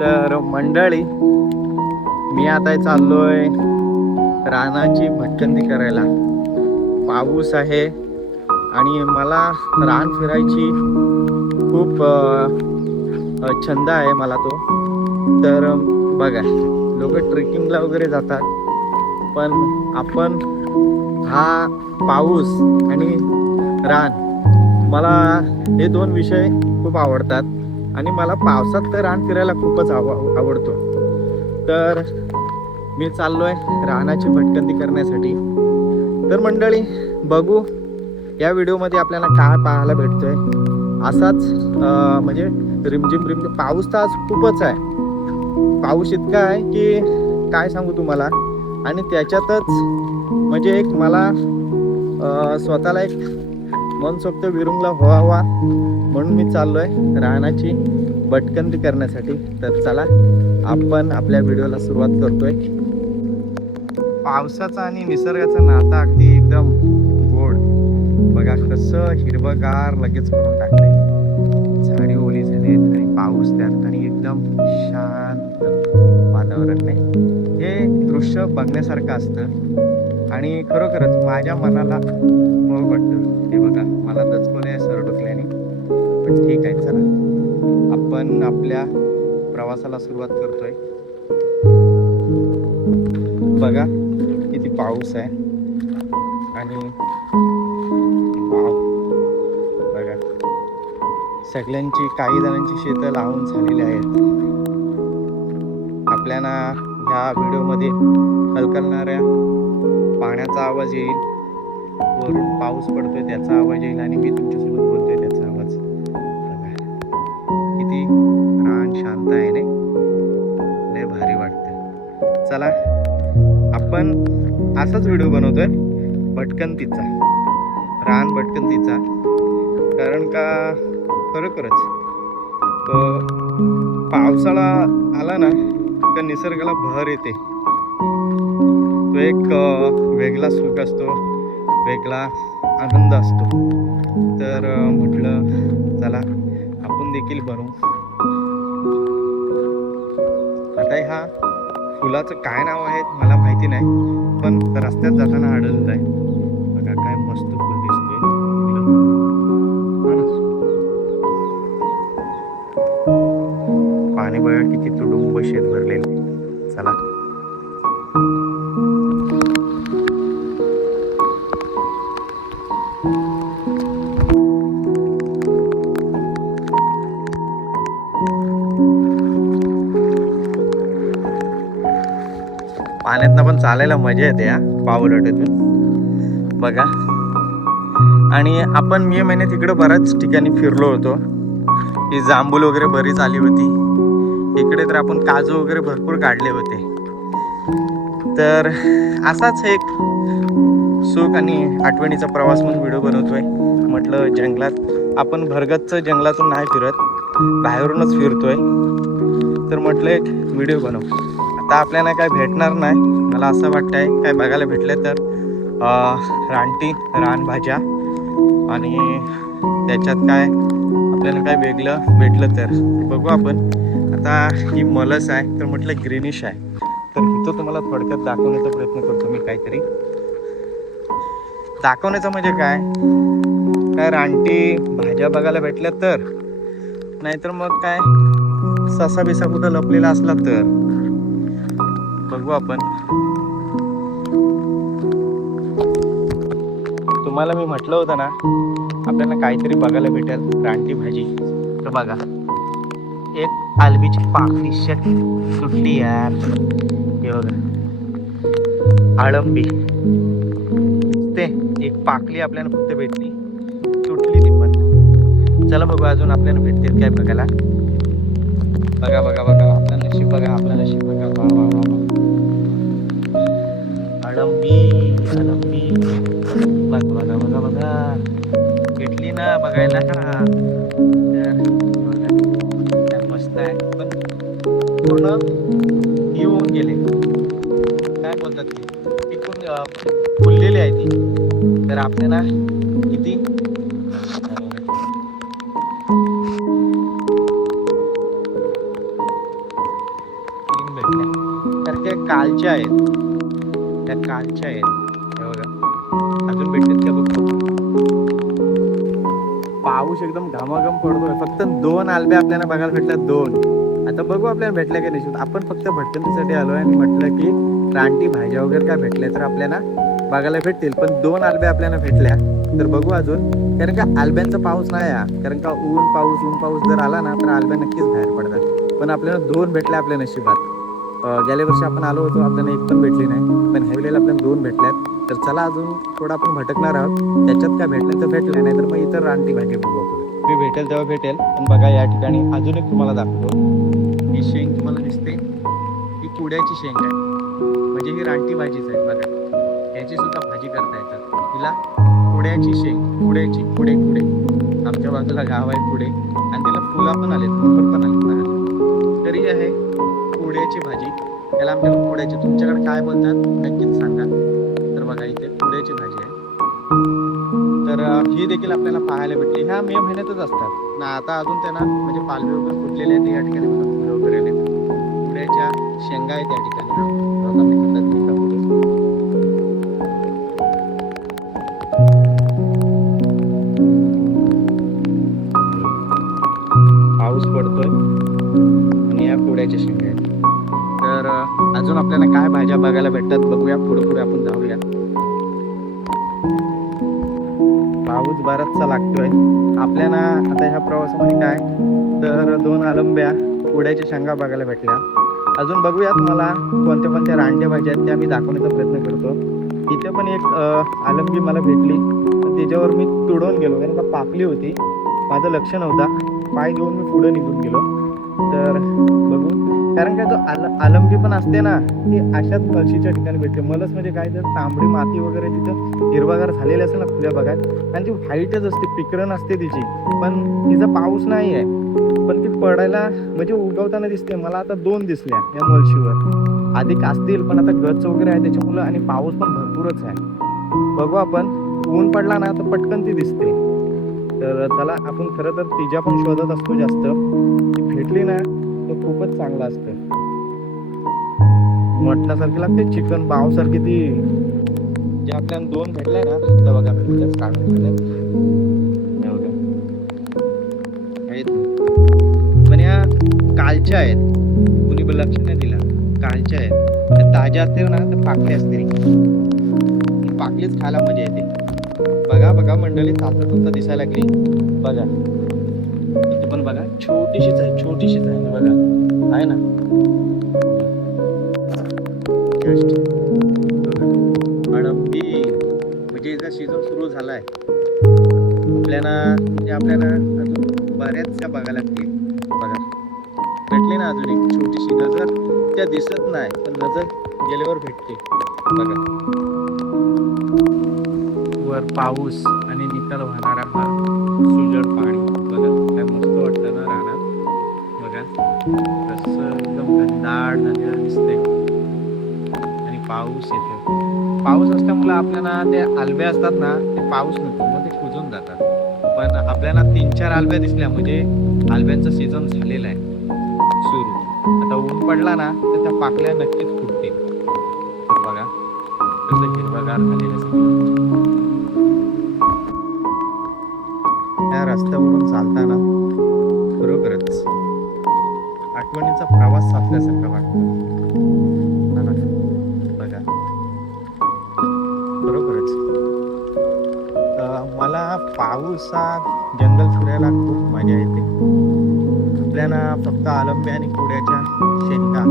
तर मंडळी, मी आता चाललोय रानाची भटकंती करायला. पाऊस आहे आणि मला रान फिरायची खूप छंद आहे मला तो. तर बघा, लोक ट्रेकिंगला वगैरे जातात, पण आपण हा पाऊस आणि रान, मला हे दोन विषय खूप आवडतात आणि मला पावसात तर रान फिरायला खूपच आवडतो. तर मी चाललोय रानाची भटकंती करण्यासाठी. तर मंडळी, बघू या व्हिडिओमध्ये आपल्याला काय पाहायला भेटतोय. असाच म्हणजे रिमझिम रिमझिम पाऊस तर आज खूपच आहे. पाऊस इतका आहे की काय सांगू तुम्हाला. आणि त्याच्यातच म्हणजे एक मला स्वतःला एक मनसोक्त विरुंगला व्हावा म्हणून मी चाललोय रानाची भटकंती करण्यासाठी. तर चला, आपण आपल्या व्हिडिओला सुरुवात करतोय. पावसाचा आणि निसर्गाचं नातं अगदी एकदम गोड. बघा कसं हिरवगार लगेच करून टाकलंय. झाडी ओली झालीत आणि पाऊस त्यात आणि एकदम शांत वातावरण आहे. हे दृश्य बघण्यासारखं असतं आणि खरोखरच माझ्या मनाला मोह पडतं. हे बघा, मला दचकवलंय सर डोकल्याने, पण ठीक आहे. चला, आपण आपल्या प्रवासाला सुरुवात करतोय. बघा किती पाऊस आहे आणि बघा सगळ्यांची, काही जणांची शेतं लावून झालेली आहेत. आपल्याला ह्या व्हिडिओमध्ये कलकलणाऱ्या पाण्याचा आवाज येईल, वरून पाऊस पडतोय त्याचा आवाज येईल आणि मी तुमच्यासोबत बोलतोय त्याचा आवाज. बघा किती रान शांत आहे ना, लय भारी वाटतं. चला, आपण असाच व्हिडिओ बनवतोय भटकंतीचा, रान भटकंतीचा. कारण का खरोखरच पावसाळा आला ना का निसर्गाला भर येते. तो एक वेगळा सुख असतो, वेगळा आनंद असतो. तर म्हटलं चला आपण देखील बनवू. आता ह्या फुलाचं काय नाव आहे मला माहिती नाही, पण रस्त्यात जाताना आढळलं आहे. बघा काय मस्त फुल दिसतोय. पाणी बघा किती तुडुंब शेत भरलेले. चला, पाण्यातनं पण चालायला मजा येते या पावलोट्यातून. बघा, आणि आपण मे महिन्यात इकडं बऱ्याच ठिकाणी फिरलो होतो. ही जांभूल वगैरे बरीच आली होती इकडे. तर आपण काजू वगैरे भरपूर काढले होते. तर असाच एक सुख आणि आठवणीचा प्रवास म्हणून व्हिडिओ बनवतोय. म्हटलं जंगलात आपण भरगच्च जंगलातून नाही फिरत, बाहेरूनच फिरतोय. तर म्हटलं एक व्हिडिओ बनव. आता आपल्याला काय भेटणार नाही, मला असं वाटतंय काय बघायला भेटलं तर रानटी रानभाज्या आणि त्याच्यात काय आपल्याला काय वेगळं भेटलं तर बघू आपण. आता ही मलस आहे, तर म्हटलं ग्रीनिश आहे. तर इथं तुम्हाला थोडक्यात दाखवण्याचा प्रयत्न करतो मी. काहीतरी दाखवण्याचं म्हणजे काय काय रानटी भाज्या बघायला भेटल्या तर, नाहीतर मग काय ससा बिसा कुठं लपलेला असला तर बघू आपण. तुम्हाला मी म्हटलं होतं ना आपल्याला काहीतरी बघायला भेटेल रानटी भाजी. तर बघा, एक आलबीची पाकळी सुटली यार. हे बघा, आळंबी ते एक पाकळी आपल्याला फक्त भेटली, सुटली ती पण. चला बघू अजून आपल्याला भेटते काय बघायला. बघा बघा बघा, आपलं नशीब बघा, आपलं नशीब बघा. वा वा वा वा, आळंबी आळंबी. बघा बघा बघा बघा, भेटली ना बघायला. मस्त आहे, पण पूर्ण येऊन गेले. काय बोलतात ते, पिकून फुललेली आहे ती. तर आपल्याला किती त्या कालच्या आहेत, त्या कालच्या आहेत. हे बघा अजून भेटतात का बघतो. पाऊस एकदम घामाघम पडतोय. फक्त 2 आलब्या आपल्याला बघायला भेटल्या, 2. आता बघू आपल्याला भेटल्या का नाही. आपण फक्त भटकंतीसाठी आलोय आणि म्हटलं की रानटी भाज्या वगैरे काय भेटल्या तर आपल्याला बघायला भेटतील. पण 2 आलब्या आपल्याला भेटल्या तर बघू अजून. कारण का आलब्यांचा पाऊस नाही आहे. कारण का ऊन पाऊस जर आला ना तर आलब्या नक्कीच बाहेर पडतात. पण आपल्याला 2 भेटल्या आपल्या नशिबात. गेल्या वर्षी आपण आलो होतो, आपल्याला 1 पण भेटली नाही. पण ह्या वेळेला आपल्याला 2 भेटल्यात. तर चला अजून थोडं आपण भटकणार आहोत. त्याच्यात काय भेटलं तर भेटलं, नाही तर मग इतर रानटी भाजी बघू आपण. मी भेटेल तेव्हा भेटेल. पण बघा या ठिकाणी अजून एक तुम्हाला दाखवतो. ही शेंग तुम्हाला दिसते, ही कुड्याची शेंग आहे. म्हणजे ही रानटी भाजीच आहे बघा. याची सुद्धा भाजी करता येतात. तिला कुड्याची शेंग, कुड्याची कुडे आमच्या बाजूला गाव आहे कुडे, आणि तिला फुला पण आलेत, पण आलेत बघा. तरी आहे कुड्याची भाजी. त्याला आमच्याकडे कुड्याची, तुमच्याकडे काय बोलतात नक्कीच सांगा. तर बघा इथे कुड्याची भाजी आहे. तर ही देखील आपल्याला पाहायला भेटली. ह्या मे महिन्यातच असतात ना. आता अजून त्यांना म्हणजे पालवी वगैरे फुटलेले आहेत या ठिकाणी. फुलं वगैरे आले, कुड्याच्या शेंगा आहेत या ठिकाणी. पाऊस पडतोय आणि या कुड्याच्या शेंगा आहेत. तर अजून आपल्याला काय भाज्या बघायला भेटतात बघूया. पुढे आपण जाऊया. पाऊस बराचसा लागतोय आपल्याला. आता ह्या प्रवासामध्ये काय तर 2 आलंब्या कुड्याच्या शेंगा बघायला भेटल्या. अजून बघूया तुम्हाला कोणत्या कोणत्या रानट्या भाज्या आहेत त्या मी दाखवण्याचा प्रयत्न करतो. इथे पण एक आलंबी मला भेटली, पण त्याच्यावर मी तुडवून गेलो कारण का पाकली होती. माझं लक्ष नव्हता, पाय घेऊन मी पुढे निघून गेलो. तर बघू, कारण काय जो आलंबी पण असते ना ती अशाच मलशीच्या ठिकाणी भेटते. मलस म्हणजे काय तर तांबडी माती वगैरे तिथं हिरवागार झालेली असते ना खुल्या भागात, आणि ती व्हाईटच असते, पिकरण असते तिची. पण तिचा पाऊस नाही आहे, पण ती पडायला म्हणजे उगवताना दिसते. मला आता 2 दिसल्या या मलशीवर. अधिक असतील पण आता गच वगैरे आहे त्याच्यामुळं, आणि पाऊस पण भरपूरच आहे. बघू आपण, ऊन पडला ना तर पटकन ती दिसते. तर चला आपण खरं तर तिच्या पण शोधत असतो जास्त. ती भेटली ना तर खूपच चांगलं असतं. मटणासारखी लागते, चिकन बावसारखी ती. जे आपल्याला 2 भेटल्या ना तर बघा मी त्याच काढून ठेवल्यात. पण या कालच्या आहेत, कुणी पण लक्ष नाही दिला. कालच्या आहेत, त्या ताज्या असतील ना तर पाकळी असतील. पाकळीच खायला मजा येते. बघा मंडळी, ताजा दिसायला लागली बघा. इथे पण बघा छोटीशीच आहे बघा, आहे ना. अळंबी म्हणजे याचा सीझन सुरू झालाय. आपल्याला अजून बऱ्याचशा बघायला लागतील बघा. भेटली ना अजून एक छोटीशी. नजर त्या दिसत नाही पण नजर गेल्यावर भेटते बघा. वर पाऊस आणि निकाल वाहणारा हा सुजड पाणी बघा. काय मस्त वाटतं ना रानात बघा. कसं एकदम घनदाट झालेलं दिसते आणि पाऊस येतो. पाऊस असल्यामुळे आपल्याला ते आलब्या असतात ना ते पाऊस नको मग ते कुजून जातात. पण आपल्याला 3-4 आलब्या दिसल्या म्हणजे आलब्यांचं सीझन झालेलं आहे सुरू. आता ऊन पडला ना तर त्या पाकल्या नक्कीच फुटतील बघा. कसं हिरवागार झालेलं सगळं. त्या रस्त्यावरून चालताना खरोखरच आठवणीचा प्रवास साधल्यासारखा वाटतो बघा. खरोखरच मला पावसात जंगल फिरायला खूप मजा येते. आपल्याला फक्त आलंबे आणि कुड्याच्या शेंगा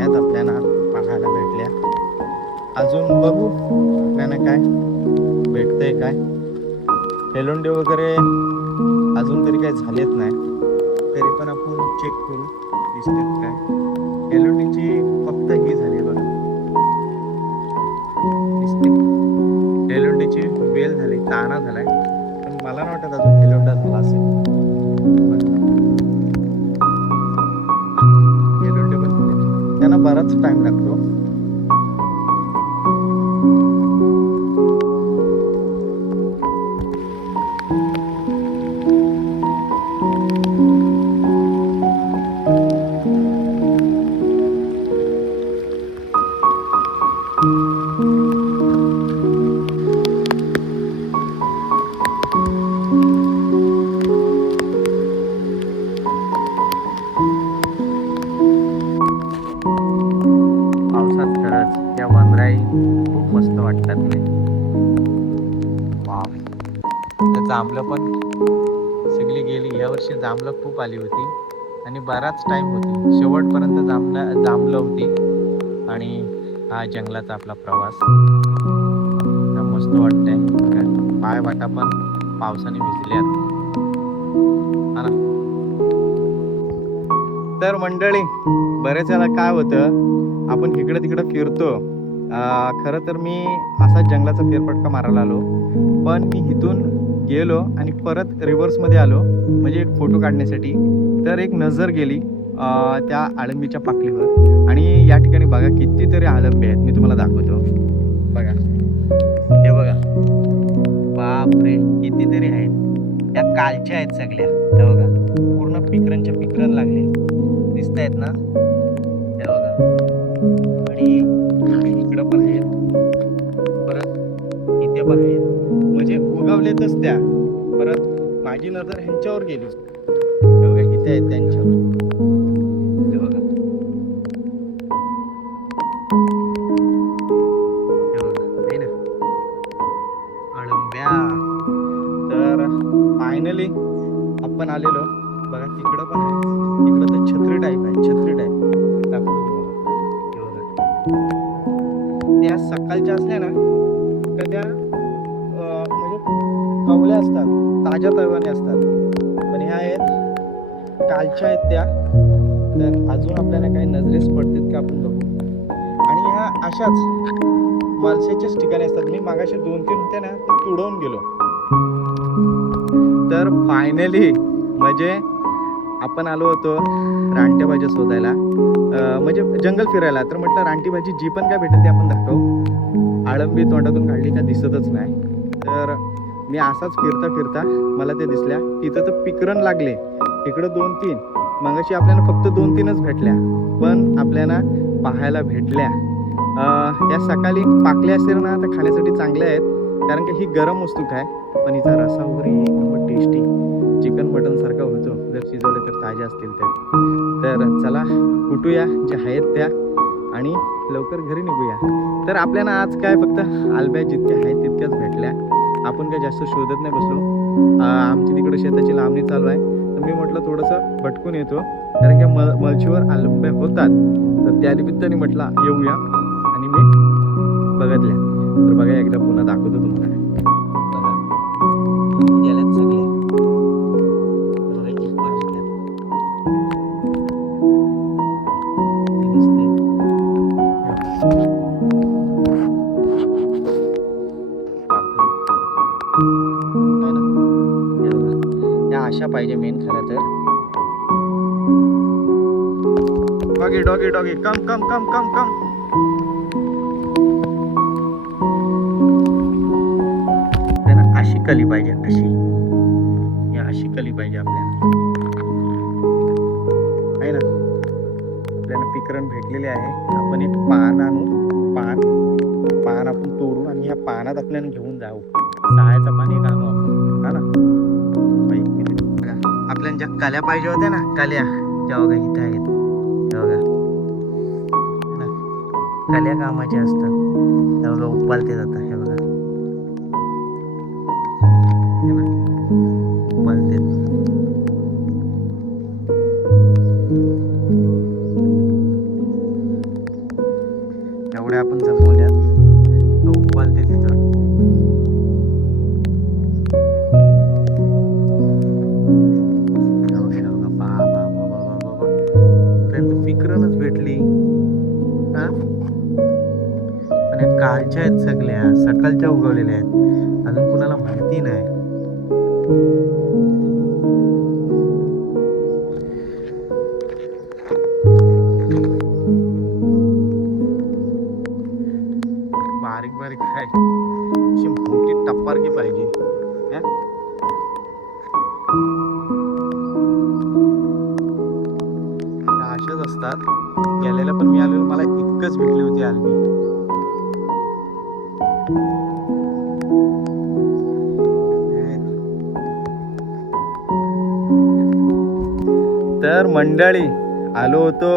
यात आपल्याला पाहायला भेटल्या. अजून बघू आपल्याला काय भेटतंय. काय हेलोंडे वगैरे अजून तरी काही झालेत नाही, तरी पण आपण चेक करू दिसतात काय. हेलोंडीची फक्त ही झाली बघा, दिसते. हेलोंडीची वेल झाली, ताना झालाय, पण मला नाही वाटत अजून हेलोंडा झाला असेल. हेलोंडे पण त्यांना बराच टाइम लागतो. वाटतात नाही. वाव, तर जांभळं पण सगळी गेली. या वर्षी जांभळं खूप आली होती आणि बराच टाइम होती, शेवटपर्यंत जांभळं होती. आणि हा जंगलाचा आपला प्रवास मस्त वाटतंय. पाय वाटा पण पावसाने भिजल्यात. हा ना. तर मंडळी, बरेच वेळा काय होतं, आपण इकडं तिकडं फिरतो. खरं तर मी असा जंगलाचा फेरफटका मारायला आलो, पण मी इथून गेलो आणि परत रिव्हर्समध्ये आलो म्हणजे एक फोटो काढण्यासाठी. तर एक नजर गेली त्या अळंबीच्या पाकळीवर. आणि या ठिकाणी बघा कितीतरी अळंबी आहेत. मी तुम्हाला दाखवतो. बघा, हे बघा, बापरे कितीतरी आहेत. त्या कालच्या आहेत सगळ्या. हे बघा, पूर्ण पिकरांच्या पिकरण लागले, दिसत आहेत ना. हे बघा, आणि इकडं पण आहेत, परत इथे पण आहेत. म्हणजे उगवलेतच त्या. परत माझी नजर ह्यांच्यावर गेली. हे बघा, इथे आहेत त्यांच्यावर. हे बघा, हे बघा, आहे ना अळंब्या. तर फायनली आपण आलेलो. बघा, तिकडं पण आहे. तिकडं तर छत्री टाईप आहे, छत्री टाईप दाखवतो तुम्हाला. त्या सकाळच्या असल्या ना तर त्या म्हणजे कवल्या असतात, ताज्या तव्याने असतात. पण ह्या आहेत कालच्या आहेत त्या. तर अजून आपल्याला काही नजरेस पडतात का आपण बघू. आणि ह्या अशाच मालसेच्याच ठिकाणी असतात. मी मागाशी 2-3 होत्या ना, ते तुडवून गेलो. तर फायनली म्हणजे आपण आलो होतो रानट्या भाज्या शोधायला, म्हणजे जंगल फिरायला. तर म्हटलं रानटी भाजी जी पण काय भेटेल ते आपण दाखवू. अळंबी तोंडातून काढली का दिसतच नाही. तर मी असाच फिरता फिरता मला ते दिसल्या. तिथं तर पिकरण लागले, इकडं 2-3. मगाशी आपल्याला फक्त 2-3च भेटल्या, पण आपल्याला पाहायला भेटल्या. या सकाळी पाकल्या असेल ना तर खाण्यासाठी चांगल्या आहेत, कारण की ही गरम वस्तू आहे. पण हिचा रसा वगैरे एक नंबर टेस्टी, चिकन मटन सारखा होतो जर शिजवले तर, ताज्या असतील तर चला कुटूया ज्या आहेत त्या आणि लवकर घरी निघूया. तर आपल्याला आज काय फक्त आलब्या जितक्या आहेत तितक्याच भेटल्या. आपण काय जास्त शोधत नाही बसलो. आमची तिकडे शेताची लावणी चालू आहे, तर मी म्हटलं थोडंसं भटकून येतो, कारण की मलचीवर आलंब्या होतात. तर त्या निमित्ताने म्हटलं येऊया आणि मी बघितल्या. तर बघा, एकदा पुन्हा दाखवतो तुम्हाला. बघा, गेल्यात सगळ्या. बघा किती पाहिल्यात. ते दिसते. बापरे, आहे ना. हे बघा, या अशा पाहिजे मेन खरं तर. डॉगी डॉगी डॉगी, कम कम कम कम कम. अशी कली पाहिजे, अशी. या अशी कली पाहिजे आपल्याला, आहे ना. आपल्याला पिकरण भेटलेले आहे. आपण एक पान आणू, पान आपण तोडू आणि या पानात आपल्याला घेऊन जाऊ. सहायचा पान एक आणू आपण, हा ना. आपल्याला ज्या कल्या पाहिजे होत्या ना, कल्या त्या बघा इथे आहेत. बघा, कल्या कामाच्या असतात. त्या बघा उपालते जातात. हे बघा, उपालते. एवढ्या आपण जमवल्यात, उपालते तिथं. पिकरणच भेटली. हा, आणि कालच्या आहेत सगळ्या, सकाळच्या उगवलेल्या आहेत, अजून कुणाला माहिती नाही. बारीक बारीक आहे, अशी मोठी टप्पारकी पाहिजे. अशाच असतात. गेलेल्या पण मी आलेलो, मला इतकंच भेटली होती आलमी. तर मंडळी, आलो होतो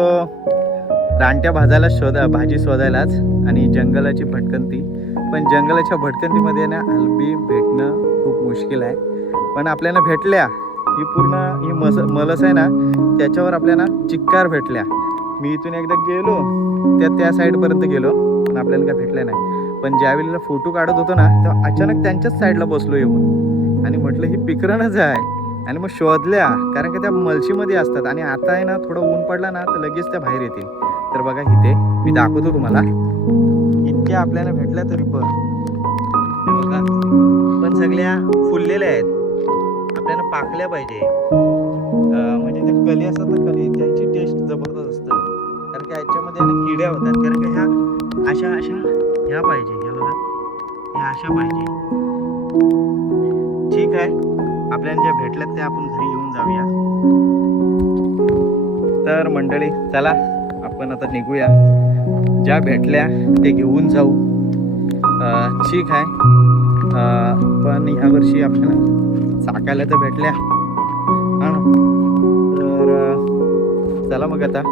रानट्या भाजी शोधायलाच आणि जंगलाची भटकंती. पण जंगलाच्या भटकंतीमध्ये ना हलबी भेटणं खूप मुश्किल आहे. पण आपल्याला भेटल्या ही पूर्ण ही मलस आहे ना, त्याच्यावर आपल्याला चिक्कार भेटल्या. मी इथून एकदा गेलो त्या साईडपर्यंत गेलो पण आपल्याला काय भेटल्या नाही. पण ज्यावेळेला फोटो काढत होतो ना तेव्हा अचानक त्यांच्याच साईडला बसलो येऊन आणि म्हटलं ही पिकरणच आहे. आणि मग शोधल्या, कारण की त्या मलशीमध्ये असतात आणि आता आहे ना थोडं ऊन पडला ना तर लगेच त्या बाहेर येतील. तर बघा इथे मी दाखवतो तुम्हाला, इतक्या आपल्याला भेटल्या तरी पण हे बघा, पण सगळ्या फुललेल्या आहेत. आपल्याला पाकल्या पाहिजे. म्हणजे ते कली असतात ना, कली त्यांची टेस्ट जबरदस्त असते. कारण की याच्यामध्ये आहे ना किड्या होतात. कारण की ह्या अशा ह्या पाहिजे, ह्या बघा, ह्या अशा पाहिजे. ठीक आहे, आपल्याला ज्या भेटल्यात त्या आपण घरी घेऊन जाऊया. तर मंडळी चला आपण आता निघूया. ज्या भेटल्या ते घेऊन जाऊ. ठीक आहे. पण यावर्षी आपल्याला चाकायला तर भेटल्या हा ना. तर चला मग आता.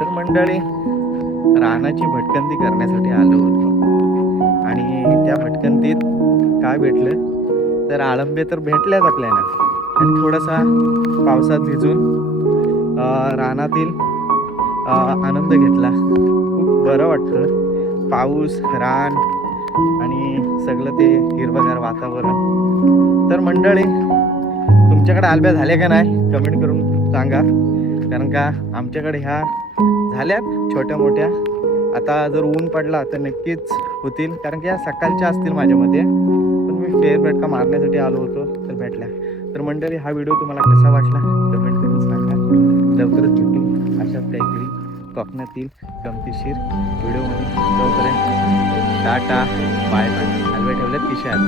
तर मंडळी रानाची भटकंती करण्यासाठी आलो होतो आणि त्या भटकंतीत काय भेटलं तर आळंबे तर भेटल्याच आपल्याला आणि थोडासा पावसात भिजून रानातील आनंद घेतला. खूप बरं वाटतं. पाऊस, रान आणि सगळं ते हिरवगार वातावरण. तर मंडळी तुमच्याकडे आलब्या झाल्या का नाही कमेंट करून सांगा. कारण का आमच्याकडे ह्या झाल्यात छोट्या मोठ्या. आता जर ऊन पडला तर नक्कीच होतील, कारण की ह्या सकाळच्या असतील माझ्यामध्ये. पण मी फेरफटका मारण्यासाठी आलो होतो तर भेटल्या. तर मंडळी हा व्हिडिओ तुम्हाला कसा वाटला कमेंट करून सांगा. लवकरच भेटू अशाच काहीतरी कोकणातील गमतीशीर व्हिडिओमध्ये. तोपर्यंत टाटा बाय बाय. हलवे ठेवल्यात खिशात,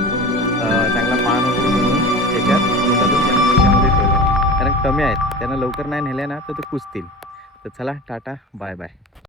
चांगला पान वगैरे बनवून त्याच्यात खिशामध्ये ठेवलं, कारण कमी आहेत त्यांना लवकर नाही नेल्या ना तर ते कुजतील. तर चला टाटा बाय बाय.